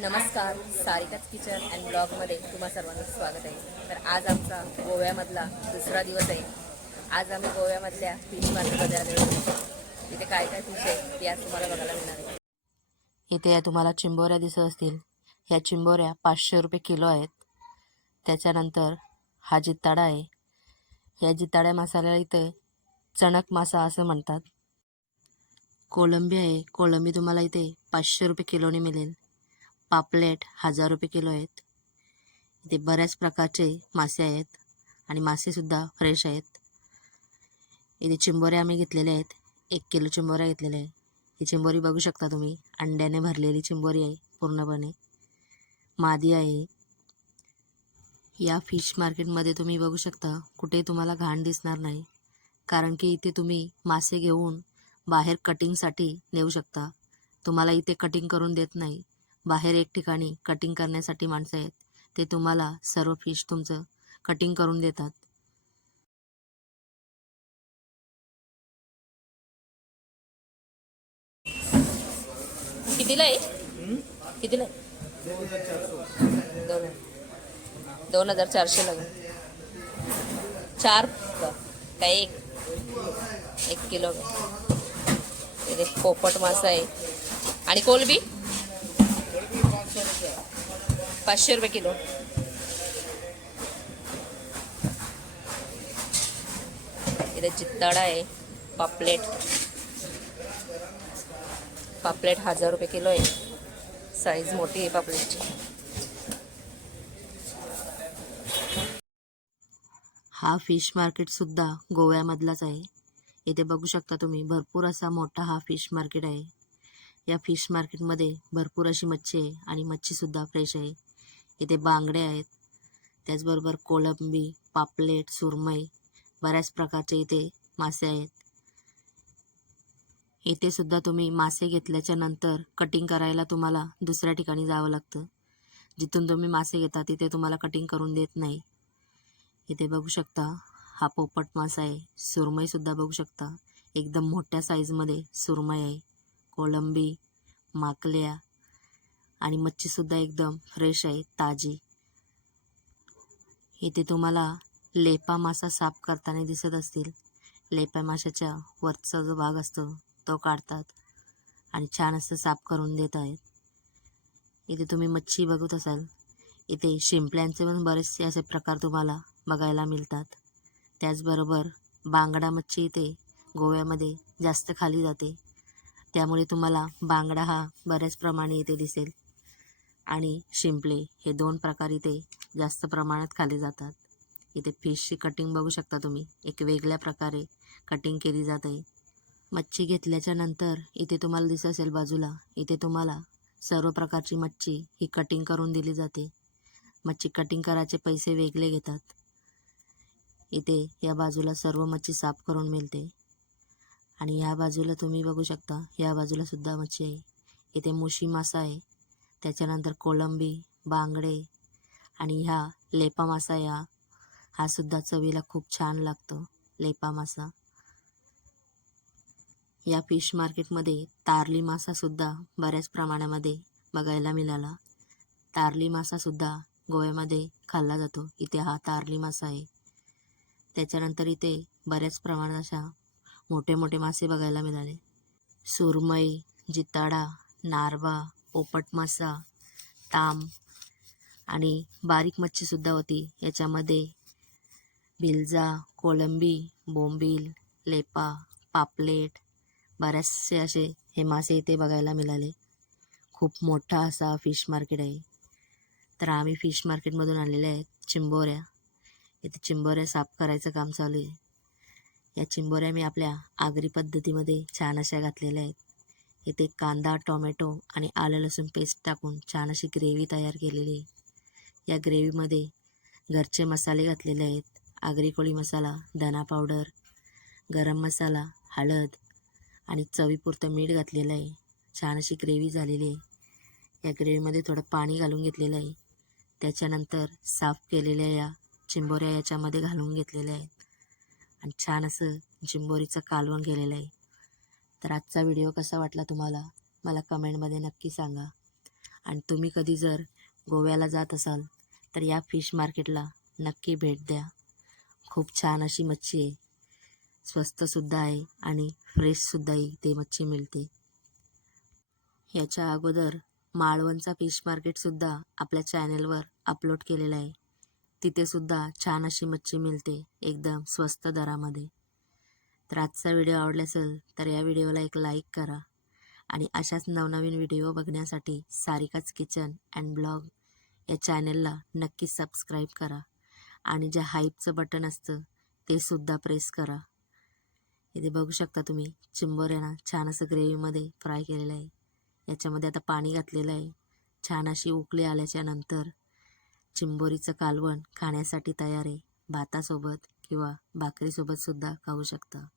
नमस्कार, सारिकाच kitchen and ब्लॉगमध्ये तुम्हा सर्वांचं स्वागत आहे. तर आज आमचा गोव्यामधला दुसरा दिवस आहे. आज आम्ही गोव्यामधल्या फिश मार्केटमध्ये आलेलो आहोत. इथे काय काय फिश आहे ते आज तुम्हाला बघायला मिळणार आहे. इथे या तुम्हाला चिंबोऱ्या दिसत असतील. ह्या चिंबोऱ्या 500 रुपये किलो आहेत. त्याच्यानंतर हा जिताडा आहे. या जिताड्या मासाला इथे चणक मासा असं म्हणतात. कोलंबी आहे. कोलंबी तुम्हाला इथे 500 रुपये किलोने मिळेल. पापलेट 1000 रुपये किलो आहेत. इथे बऱ्याच प्रकारचे मासे आहेत आणि मासेसुद्धा फ्रेश आहेत. इथे चिंबोऱ्या आम्ही घेतलेल्या आहेत. 1 किलो चिंबोऱ्या घेतलेल्या आहे. ही चिंबोरी बघू शकता तुम्ही, अंड्याने भरलेली चिंबोरी आहे पूर्णपणे. मादी आहे. या फिश मार्केटमध्ये तुम्ही बघू शकता कुठे तुम्हाला घाण दिसणार नाही, कारण की इथे तुम्ही मासे घेऊन बाहेर कटिंगसाठी नेऊ शकता. तुम्हाला इथे कटिंग करून देत नाही. बाहेर एक ठिकाणी कटिंग करण्यासाठी माणसं आहेत, ते तुम्हाला सर्व फिश तुमचं कटिंग करून देतात. कितीला आहे? कितीला आहे? 2400 लागेल. 4 का काय? 1 किलो. इथे पोपट मासा आहे. आणि कोलबी 500 रुपये किलो. इथे चित्ताडा आहे. पापलेट 1000 रुपये किलो आहे. साईज मोठी आहे पापलेटची. हा फिश मार्केटसुद्धा गोव्यामधलाच आहे. इथे बघू शकता तुम्ही, भरपूर असा मोठा हा फिश मार्केट आहे. या फिश मार्केटमध्ये भरपूर अशी मच्छी आहे आणि मच्छीसुद्धा फ्रेश आहे. इथे बांगडे आहेत, त्याचबरोबर कोलंबी, पापलेट, सुरमई, बऱ्याच प्रकारचे इथे मासे आहेत. इथे सुद्धा तुम्ही मासे घेतल्याच्या नंतर कटिंग करायला तुम्हाला दुसऱ्या ठिकाणी जावं लागतं. जिथून तुम्ही मासे घेता तिथे तुम्हाला कटिंग करून देत नाही. इथे बघू शकता हा पोपट मासा आहे. सुरमईसुद्धा बघू शकता, एकदम मोठ्या साईजमध्ये सुरमई आहे. कोलंबी, माकल्या आणि मच्छीसुद्धा एकदम फ्रेश आहे, ताजी. इथे तुम्हाला लेपा मासा साफ करताना दिसत असतील. लेपा माशाच्या वरचा जो भाग असतो तो काढतात आणि छान असं साफ करून देत आहेत. इथे तुम्ही मच्छी बघत असाल. इथे शिंपल्यांचे पण बरेचसे असे प्रकार तुम्हाला बघायला मिळतात. त्याचबरोबर बांगडा मच्छी इथे गोव्यामध्ये जास्त खाली जाते, त्यामुळे तुम्हाला बांगडा हा बऱ्याच प्रमाणे इथे दिसेल. आणि शिंपले हे 2 प्रकार इथे जास्त प्रमाणात खाली जातात. इथे फिशची कटिंग बघू शकता तुम्ही, एक वेगळ्या प्रकारे कटिंग केली जाते. मच्छी घेतल्याच्या नंतर इथे तुम्हाला दिसत असेल बाजूला, इथे तुम्हाला सर्व प्रकारची मच्छी ही कटिंग करून दिली जाते. मच्छी कटिंग करायचे पैसे वेगळे घेतात. इथे या बाजूला सर्व मच्छी साफ करून मिळते. आणि ह्या बाजूला तुम्ही बघू शकता, या बाजूला सुद्धा मच्छी आहे. इथे मुशी मासा आहे, त्याच्यानंतर कोलंबी, बांगडे आणि हा लेपा मासा आहे. हा सुद्धा चवीला खूप छान लागतो, लेपा मासा. या फिश मार्केटमध्ये तारली मासासुद्धा बऱ्याच प्रमाणामध्ये बघायला मिळाला. तारली मासासुद्धा गोव्यामध्ये खाल्ला जातो. इथे हा तारली मासा आहे. त्याच्यानंतर इथे बऱ्याच प्रमाणात अशा मोठे मोठे मासे बघायला मिळाले. सुरमई, जिताडा, नारवा, पोपट मासा, ताम आणि बारीक मच्छीसुद्धा होती. याच्यामध्ये भिलजा, कोलंबी, बोंबील, लेपा, पापलेट, बरेचसे असे हे मासे इथे बघायला मिळाले. खूप मोठा असा फिश मार्केट आहे. तर आम्ही फिश मार्केटमधून आणलेले आहेत चिंबोऱ्या. इथे चिंबोऱ्या साफ करायचं काम चालू आहे. या चिंबोऱ्या मी आपल्या आगरी पद्धतीमध्ये छान अशा घातलेल्या आहेत. इथे कांदा, टोमॅटो आणि आलं लसूण पेस्ट टाकून छान अशी ग्रेव्ही तयार केलेली आहे. या ग्रेव्हीमध्ये घरचे मसाले घातलेले आहेत. आगरी कोळी मसाला, धना पावडर, गरम मसाला, हळद आणि चवीपुरतं मीठ घातलेलं आहे. छान अशी ग्रेव्ही झालेली आहे. या ग्रेव्हीमध्ये थोडं पाणी घालून घेतलेलं आहे. त्याच्यानंतर साफ केलेल्या या चिंबोऱ्या याच्यामध्ये घालून घेतलेल्या आहेत आणि छान असं चिंबोरीचं कालवण केलेलं आहे. तर आजचा व्हिडिओ कसा वाटला तुम्हाला मला कमेंटमध्ये नक्की सांगा. आणि तुम्ही कधी जर गोव्याला जात असाल तर या फिश मार्केटला नक्की भेट द्या. खूप छान अशी मच्छी आहे, स्वस्तसुद्धा आहे आणि फ्रेशसुद्धा इथे मच्छी मिळते. याच्या अगोदर मालवणचा फिश मार्केटसुद्धा आपल्या चॅनेलवर अपलोड केलेला आहे. तिथेसुद्धा छान अशी मच्छी मिळते एकदम स्वस्त दरामध्ये. तर आजचा व्हिडिओ आवडला असेल तर या व्हिडिओला एक लाईक करा आणि अशाच नवनवीन व्हिडिओ बघण्यासाठी सारिकाच किचन अँड ब्लॉग या चॅनेलला नक्की सबस्क्राईब करा आणि जे हाईपचं बटन असतं ते सुद्धा प्रेस करा. इथे बघू शकता तुम्ही चिंबोऱ्यांना छान असं ग्रेव्हीमध्ये फ्राय केलेलं आहे. याच्यामध्ये आता पाणी घातलेलं आहे. छान अशी उकळी आल्याच्या नंतर चिंबोरीचं कालवण खाण्यासाठी तयार आहे. भातासोबत किंवा भाकरीसोबत सुद्धा खाऊ शकता.